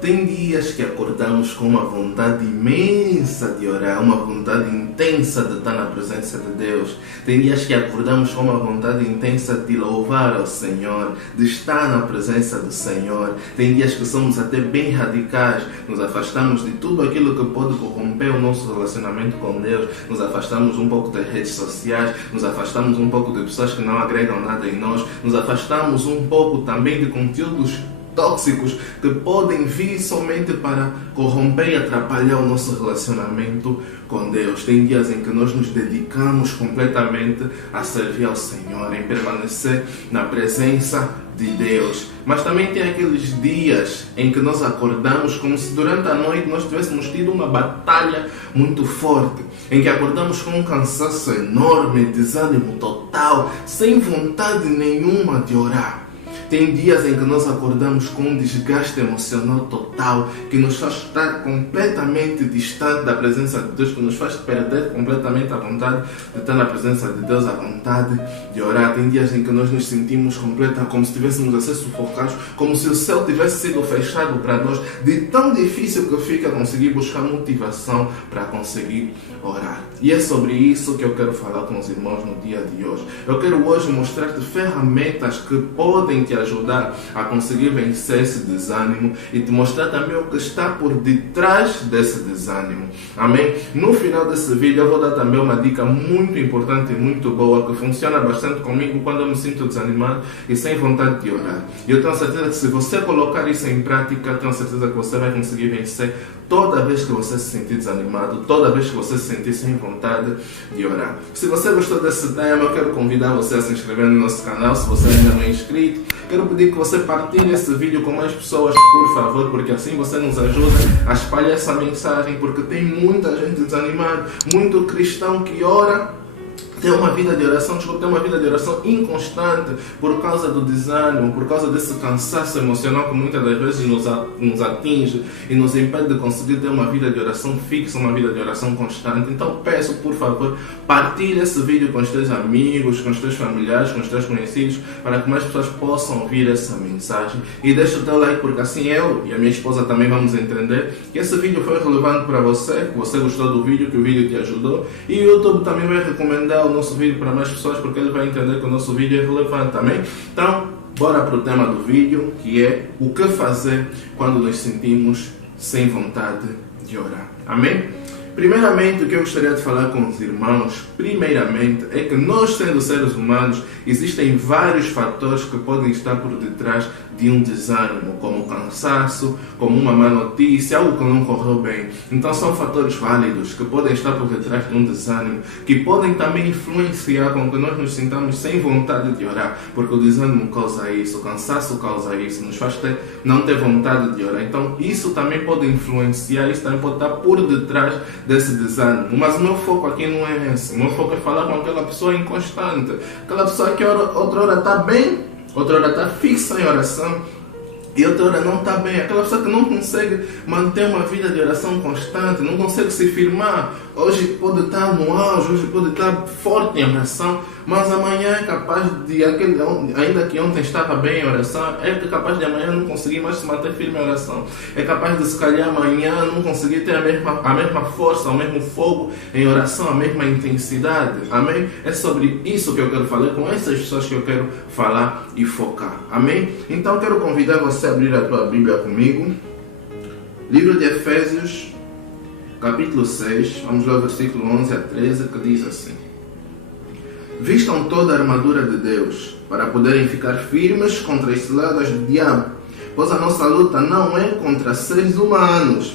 Tem dias que acordamos com uma vontade imensa de orar, uma vontade intensa de estar na presença de Deus. Tem dias que acordamos com uma vontade intensa de louvar ao Senhor, de estar na presença do Senhor. Tem dias que somos até bem radicais, nos afastamos de tudo aquilo que pode corromper o nosso relacionamento com Deus, nos afastamos um pouco das redes sociais, nos afastamos um pouco de pessoas que não agregam nada em nós, nos afastamos um pouco também de conteúdos tóxicos que podem vir somente para corromper e atrapalhar o nosso relacionamento com Deus. Tem dias em que nós nos dedicamos completamente a servir ao Senhor, em permanecer na presença de Deus. Mas também tem aqueles dias em que nós acordamos como se durante a noite nós tivéssemos tido uma batalha muito forte, em que acordamos com um cansaço enorme, desânimo total, sem vontade nenhuma de orar. Tem dias em que nós acordamos com um desgaste emocional total, que nos faz estar completamente distante da presença de Deus, que nos faz perder completamente a vontade de estar na presença de Deus, a vontade de orar. Tem dias em que nós nos sentimos como se estivéssemos a ser sufocados, como se o céu tivesse sido fechado para nós, de tão difícil que fica conseguir buscar motivação para conseguir orar. E é sobre isso que eu quero falar com os irmãos no dia de hoje. Eu quero hoje mostrar-te ferramentas que podem te ajudar a conseguir vencer esse desânimo e te mostrar também o que está por detrás desse desânimo. Amém? No final desse vídeo eu vou dar também uma dica muito importante e muito boa que funciona bastante comigo quando eu me sinto desanimado e sem vontade de orar. E eu tenho certeza que se você colocar isso em prática, tenho certeza que você vai conseguir vencer toda vez que você se sentir desanimado, toda vez que você se sentir sem vontade de orar. Se você gostou desse tema, eu quero convidar você a se inscrever no nosso canal, se você ainda não é inscrito. Quero pedir que você partilhe esse vídeo com mais pessoas, por favor, porque assim você nos ajuda a espalhar essa mensagem, porque tem muita gente desanimada, muito cristão que ora, tem uma vida de oração, tem uma vida de oração inconstante por causa do desânimo, por causa desse cansaço emocional que muitas das vezes nos atinge e nos impede de conseguir ter uma vida de oração fixa, uma vida de oração constante. Então peço, por favor, partilhe esse vídeo com os teus amigos, com os teus familiares, com os teus conhecidos, para que mais pessoas possam ouvir essa mensagem. E deixa o teu like, porque assim eu e a minha esposa também vamos entender que esse vídeo foi relevante para você, que você gostou do vídeo, que o vídeo te ajudou, e o YouTube também vai recomendar o nosso vídeo para mais pessoas, porque ele vai entender que o nosso vídeo é relevante também. Então, bora para o tema do vídeo, que é o que fazer quando nos sentimos sem vontade de orar. Amém? Primeiramente, o que eu gostaria de falar com os irmãos, primeiramente, é que nós, sendo seres humanos, existem vários fatores que podem estar por detrás de um desânimo, como cansaço, como uma má notícia, algo que não correu bem. Então são fatores válidos que podem estar por detrás de um desânimo, que podem também influenciar com que nós nos sintamos sem vontade de orar, porque o desânimo causa isso, o cansaço causa isso, nos faz não ter vontade de orar. Então isso também pode influenciar, isso também pode estar por detrás desse desânimo. Mas o meu foco aqui não é esse. O meu foco é falar com aquela pessoa inconstante, aquela pessoa que outra hora está bem, outra hora está fixa em oração e outra hora não está bem. Aquela pessoa que não consegue manter uma vida de oração constante, não consegue se firmar. Hoje pode estar no auge, hoje pode estar forte em oração, mas amanhã é capaz de, ainda que ontem estava bem em oração, é capaz de amanhã não conseguir mais se manter firme em oração. É capaz de se calhar amanhã não conseguir ter a mesma força, o mesmo fogo em oração, a mesma intensidade. Amém? É sobre isso que eu quero falar, com essas pessoas que eu quero falar e focar. Amém? Então quero convidar você a abrir a tua Bíblia comigo. Livro de Efésios, capítulo 6, vamos lá ao versículo 11 a 13, que diz assim: Vistam toda a armadura de Deus, para poderem ficar firmes contra as ciladas do diabo, pois a nossa luta não é contra seres humanos,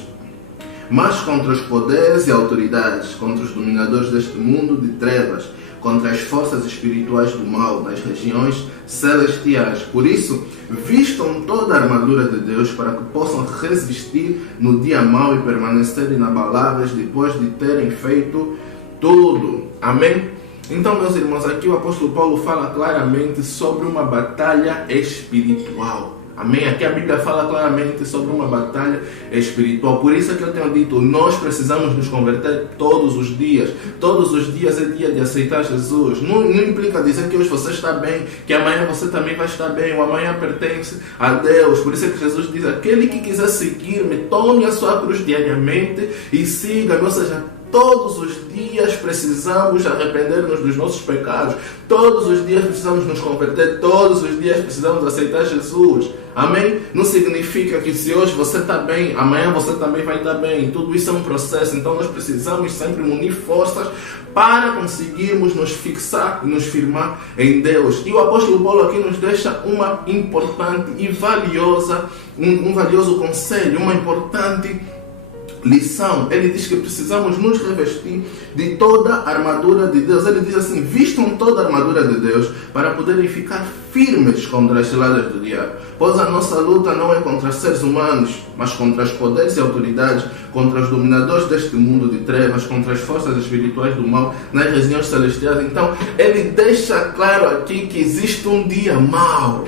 mas contra os poderes e autoridades, contra os dominadores deste mundo de trevas, contra as forças espirituais do mal nas regiões celestiais. Por isso, vistam toda a armadura de Deus para que possam resistir no dia mau e permanecerem inabaláveis depois de terem feito tudo. Amém? Então, meus irmãos, aqui o apóstolo Paulo fala claramente sobre uma batalha espiritual. Amém? Aqui a Bíblia fala claramente sobre uma batalha espiritual. Por isso é que eu tenho dito, nós precisamos nos converter todos os dias. Todos os dias é dia de aceitar Jesus. Não implica dizer que hoje você está bem, que amanhã você também vai estar bem. O amanhã pertence a Deus. Por isso é que Jesus diz, aquele que quiser seguir-me, tome a sua cruz diariamente e siga-me. Ou seja, todos os dias precisamos arrepender-nos dos nossos pecados. Todos os dias precisamos nos converter. Todos os dias precisamos aceitar Jesus. Amém? Não significa que se hoje você está bem, amanhã você também vai estar bem. Tudo isso é um processo. Então nós precisamos sempre unir forças para conseguirmos nos fixar e nos firmar em Deus. E o apóstolo Paulo aqui nos deixa uma importante e valiosa, um valioso conselho, uma importante lição. Ele diz que precisamos nos revestir de toda a armadura de Deus. Ele diz assim, vistam toda a armadura de Deus para poderem ficar firmes contra as ciladas do diabo. Pois a nossa luta não é contra seres humanos, mas contra os poderes e autoridades, contra os dominadores deste mundo de trevas, contra as forças espirituais do mal nas regiões celestiais. Então, ele deixa claro aqui que existe um dia mau.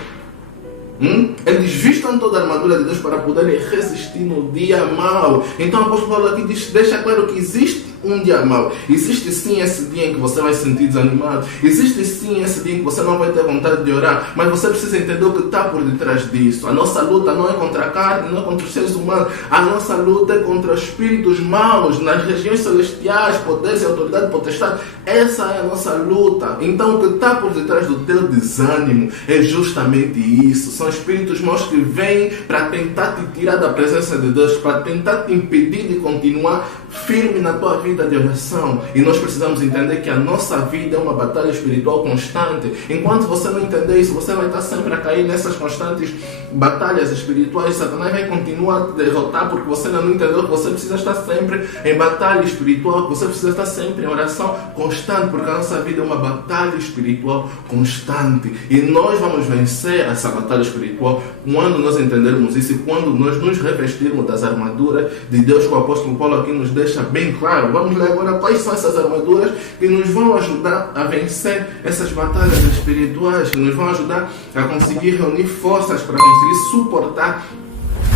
Eles vistam toda a armadura de Deus para poderem resistir no dia mau. Então o apóstolo Paulo aqui deixa claro que existe um dia mau. Existe sim esse dia em que você vai se sentir desanimado. Existe sim esse dia em que você não vai ter vontade de orar. Mas você precisa entender o que está por detrás disso. A nossa luta não é contra a carne, não é contra os seres humanos. A nossa luta é contra os espíritos maus nas regiões celestiais, poderes e autoridade potestade. Essa é a nossa luta. Então o que está por detrás do teu desânimo é justamente isso. São espíritos maus que vêm para tentar te tirar da presença de Deus, para tentar te impedir de continuar firme na tua vida de oração. E nós precisamos entender que a nossa vida é uma batalha espiritual constante. Enquanto você não entender isso, você vai estar sempre a cair nessas constantes batalhas espirituais. Satanás vai continuar a te derrotar porque você ainda não entendeu que você precisa estar sempre em batalha espiritual, que você precisa estar sempre em oração constante, porque a nossa vida é uma batalha espiritual constante. E nós vamos vencer essa batalha espiritual quando nós entendermos isso e quando nós nos revestirmos das armaduras de Deus, que o apóstolo Paulo aqui nos deixa bem claro. Vamos ler agora quais são essas armaduras que nos vão ajudar a vencer essas batalhas espirituais, que nos vão ajudar a conseguir reunir forças para conseguir suportar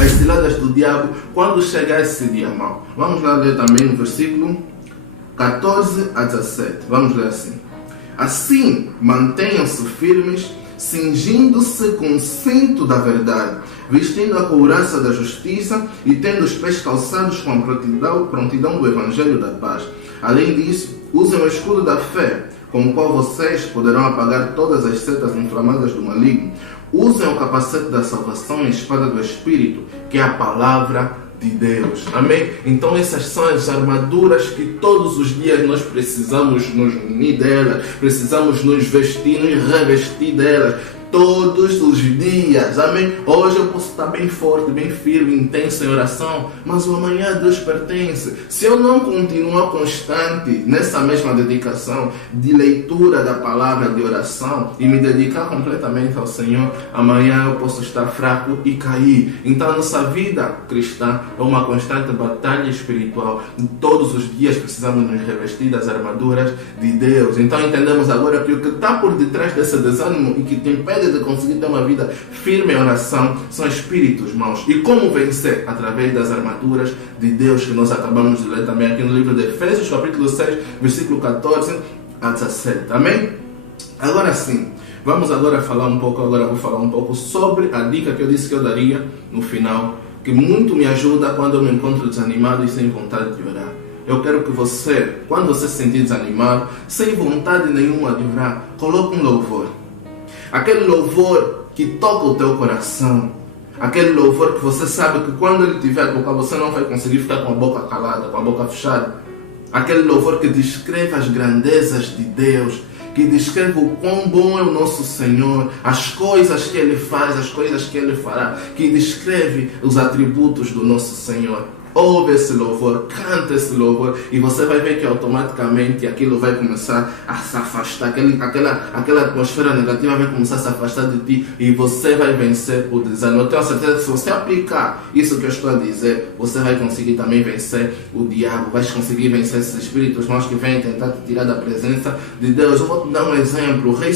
as ciladas do diabo quando chegar esse dia mau. Vamos lá ler também no versículo 14 a 17. Vamos ler assim. Assim, mantenham-se firmes, cingindo-se com o cinto da verdade, vestindo a couraça da justiça e tendo os pés calçados com a prontidão do Evangelho da paz. Além disso, usem o escudo da fé, com o qual vocês poderão apagar todas as setas inflamadas do maligno. Usem o capacete da salvação e a espada do Espírito, que é a palavra de Deus. Amém? Então essas são as armaduras que todos os dias nós precisamos nos unir delas, precisamos nos vestir, nos revestir delas. Todos os dias, amém? Hoje eu posso estar bem forte, bem firme, intenso em oração, mas o amanhã a Deus pertence. Se eu não continuar constante nessa mesma dedicação de leitura da palavra, de oração, e me dedicar completamente ao Senhor, amanhã eu posso estar fraco e cair. Então a nossa vida cristã é uma constante batalha espiritual. Todos os dias precisamos nos revestir das armaduras de Deus. Então entendemos agora que o que está por detrás desse desânimo e que te impede de conseguir ter uma vida firme em oração são espíritos maus. E como vencer? Através das armaduras de Deus, que nós acabamos de ler também aqui no livro de Efésios, capítulo 6, versículo 14 a 17. Amém? Agora sim, vamos agora falar um pouco sobre a dica que eu disse que eu daria no final, que muito me ajuda quando eu me encontro desanimado e sem vontade de orar. Eu quero que você, quando você se sentir desanimado, sem vontade nenhuma de orar, coloque um louvor. Aquele louvor que toca o teu coração. Aquele louvor que você sabe que quando ele estiver a tocar, você não vai conseguir ficar com a boca calada, com a boca fechada. Aquele louvor que descreve as grandezas de Deus, que descreve o quão bom é o nosso Senhor, as coisas que Ele faz, as coisas que Ele fará, que descreve os atributos do nosso Senhor. ouve esse louvor, canta esse louvor e você vai ver que automaticamente aquilo vai começar a se afastar, aquela atmosfera negativa vai começar a se afastar de ti e você vai vencer o desânimo. Eu tenho certeza que se você aplicar isso que eu estou a dizer, você vai conseguir também vencer o diabo, vai conseguir vencer esses espíritos maus que vêm tentar te tirar da presença de Deus. Eu vou te dar um exemplo. O rei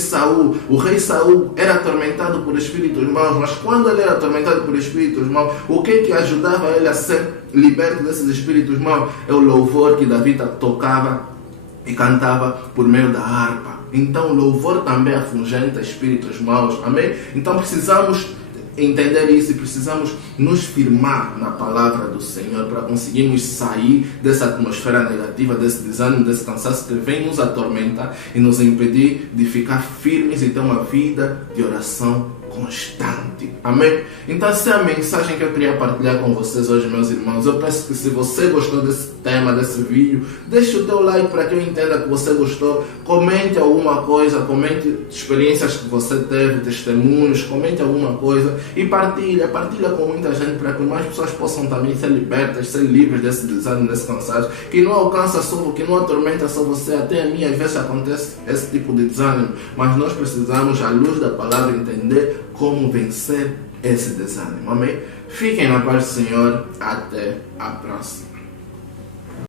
Saul era atormentado por espíritos maus, mas quando ele era atormentado por espíritos maus, o que ajudava ele a ser liberto desses espíritos maus? É o louvor que Davi tocava e cantava por meio da harpa. Então o louvor também afugenta espíritos maus, amém? Então precisamos entender isso e precisamos nos firmar na palavra do Senhor para conseguirmos sair dessa atmosfera negativa, desse desânimo, desse cansaço que vem nos atormentar e nos impedir de ficar firmes e ter uma vida de oração constante. Amém? Então essa é a mensagem que eu queria partilhar com vocês hoje, meus irmãos. Eu peço que se você gostou desse tema, desse vídeo, deixe o teu like para que eu entenda que você gostou. Comente alguma coisa, comente experiências que você teve, testemunhos, comente alguma coisa e partilha com muita gente para que mais pessoas possam também ser libertas, ser livres desse desânimo, desse cansaço, que não alcança só, que não atormenta só você. Até a mim às vezes acontece esse tipo de desânimo, mas nós precisamos, à luz da palavra, entender como vencer esse desânimo. Amém? Fiquem na paz do Senhor. Até a próxima.